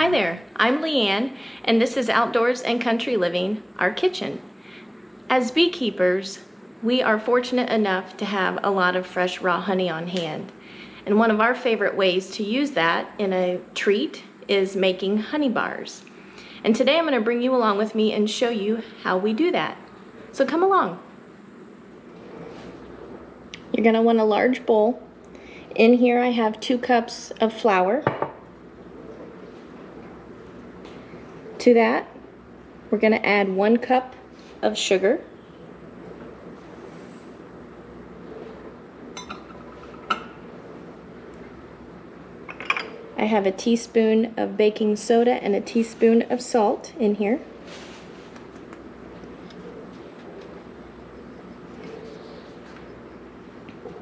Hi there, I'm LeeAnn, and this is Outdoors and Country Living, our kitchen. As beekeepers, we are fortunate enough to have a lot of fresh raw honey on hand. And one of our favorite ways to use that in a treat is making honey bars. And today I'm going to bring you along with me and show you how we do that. So come along. You're going to want a large bowl. In here I have 2 cups of flour. To that, we're going to add 1 cup of sugar. I have a teaspoon of baking soda and a teaspoon of salt in here.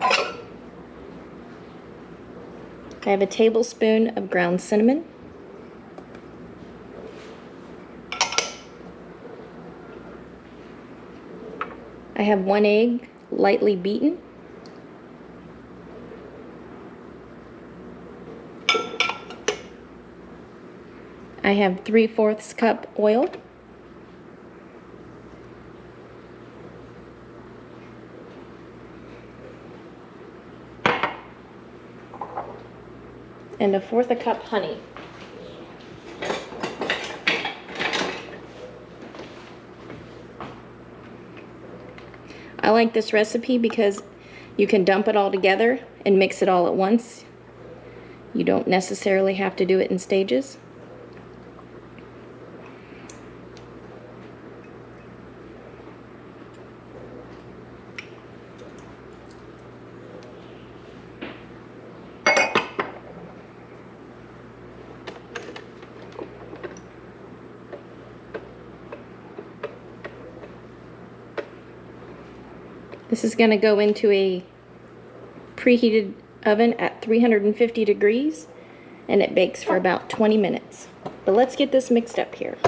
I have a tablespoon of ground cinnamon. I have 1 egg, lightly beaten. I have 3/4 cup oil. And 1/4 cup honey. I like this recipe because you can dump it all together and mix it all at once. You don't necessarily have to do it in stages. This is going to go into a preheated oven at 350 degrees, and it bakes for about 20 minutes. But let's get this mixed up here.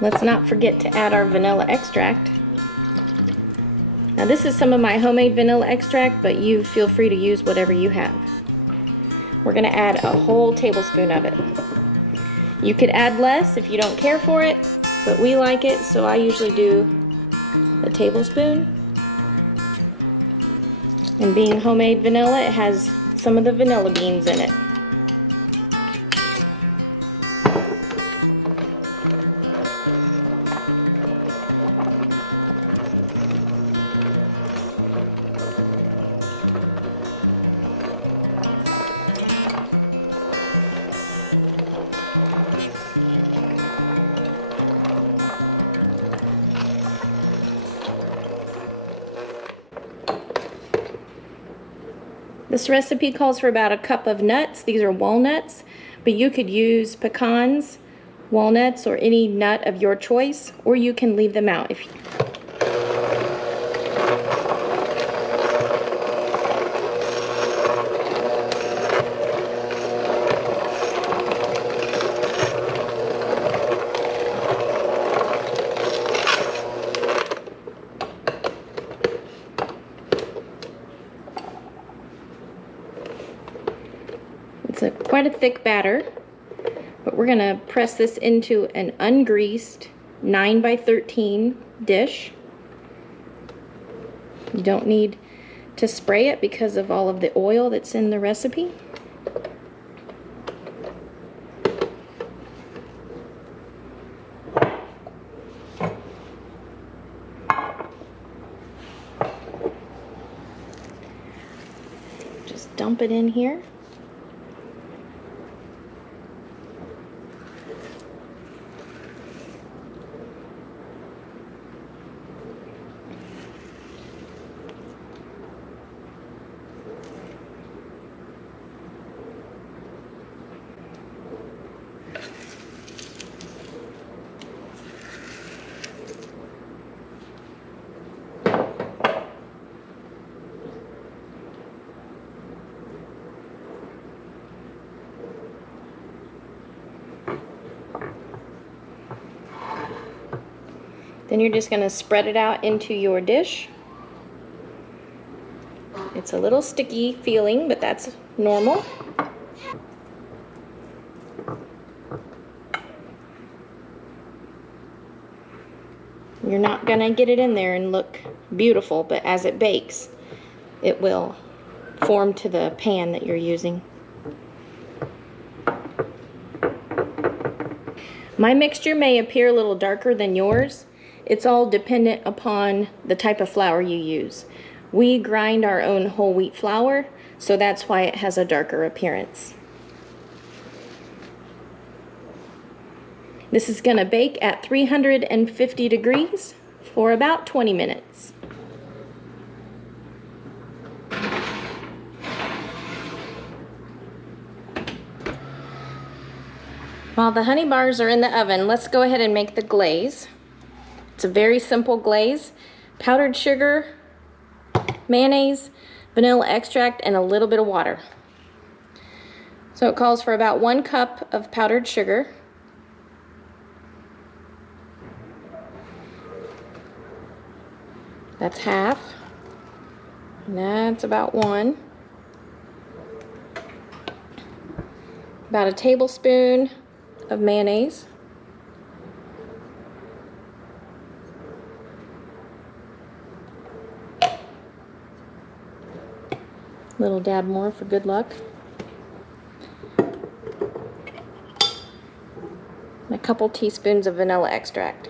Let's not forget to add our vanilla extract. Now this is some of my homemade vanilla extract, but you feel free to use whatever you have. We're going to add a whole tablespoon of it. You could add less if you don't care for it, but we like it, so I usually do a tablespoon. And being homemade vanilla, it has some of the vanilla beans in it. This recipe calls for about 1 cup of nuts. These are walnuts, but you could use pecans, walnuts, or any nut of your choice, or you can leave them out. It's quite a thick batter, but we're going to press this into an ungreased 9x13 dish. You don't need to spray it because of all of the oil that's in the recipe. Just dump it in here. Then you're just going to spread it out into your dish. It's a little sticky feeling, but that's normal. You're not going to get it in there and look beautiful, but as it bakes, it will form to the pan that you're using. My mixture may appear a little darker than yours. It's all dependent upon the type of flour you use. We grind our own whole wheat flour, so that's why it has a darker appearance. This is going to bake at 350 degrees for about 20 minutes. While the honey bars are in the oven, let's go ahead and make the glaze. It's a very simple glaze. Powdered sugar, mayonnaise, vanilla extract, and a little bit of water. So it calls for about 1 cup of powdered sugar. That's half. And that's about 1. About a tablespoon of mayonnaise. Little dab more for good luck. And a couple teaspoons of vanilla extract.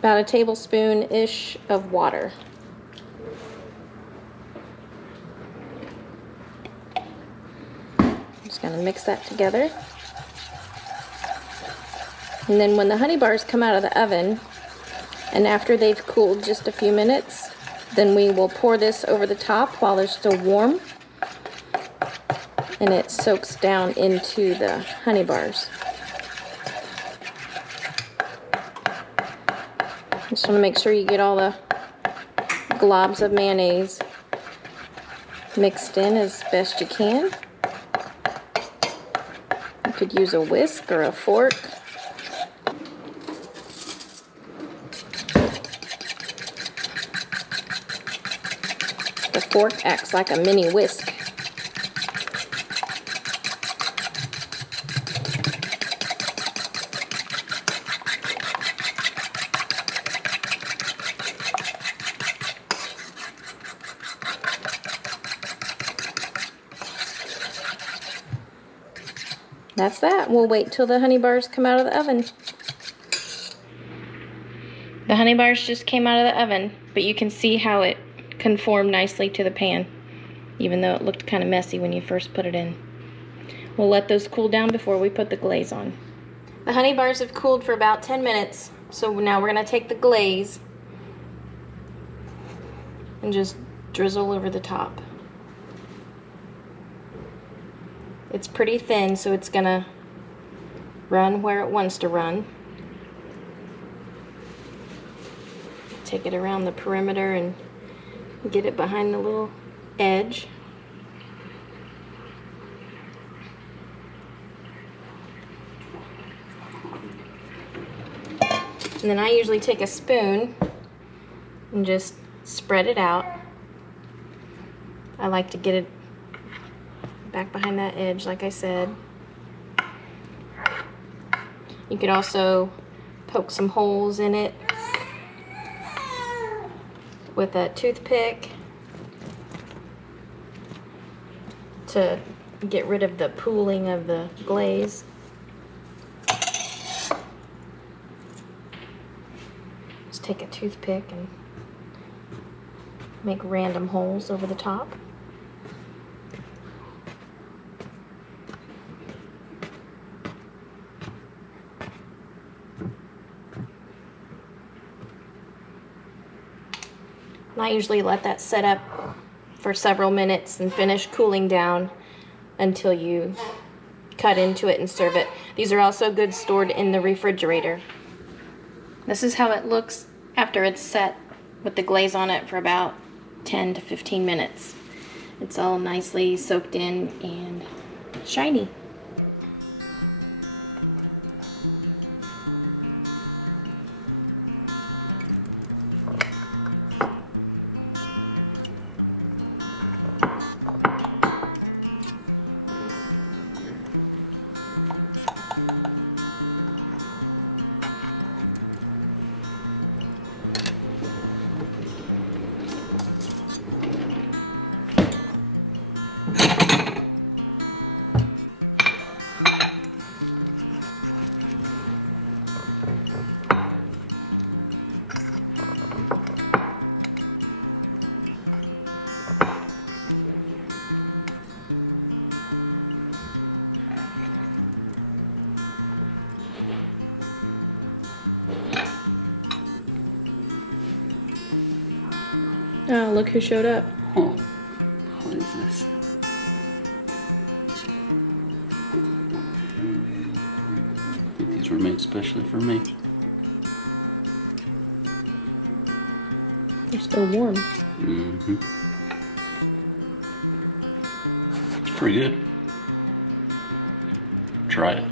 About a tablespoon-ish of water. I'm just going to mix that together. And then when the honey bars come out of the oven, and after they've cooled just a few minutes, then we will pour this over the top while they're still warm, and it soaks down into the honey bars. Just want to make sure you get all the globs of mayonnaise mixed in as best you can. You could use a whisk or a fork. The fork acts like a mini whisk. That's that. We'll wait till the honey bars come out of the oven. The honey bars just came out of the oven, but you can see how it conformed nicely to the pan, even though it looked kind of messy when you first put it in. We'll let those cool down before we put the glaze on. The honey bars have cooled for about 10 minutes, so now we're going to take the glaze and just drizzle over the top. It's pretty thin, so it's gonna run where it wants to run. Take it around the perimeter and get it behind the little edge. And then I usually take a spoon and just spread it out. I like to get it back behind that edge, like I said. You could also poke some holes in it with a toothpick to get rid of the pooling of the glaze. Just take a toothpick and make random holes over the top. I usually let that set up for several minutes and finish cooling down until you cut into it and serve it. These are also good stored in the refrigerator. This is how it looks after it's set with the glaze on it for about 10 to 15 minutes. It's all nicely soaked in and shiny. Oh, look who showed up. Oh, what is this? I think these were made specially for me. They're still warm. Mm-hmm. It's pretty good. Try it.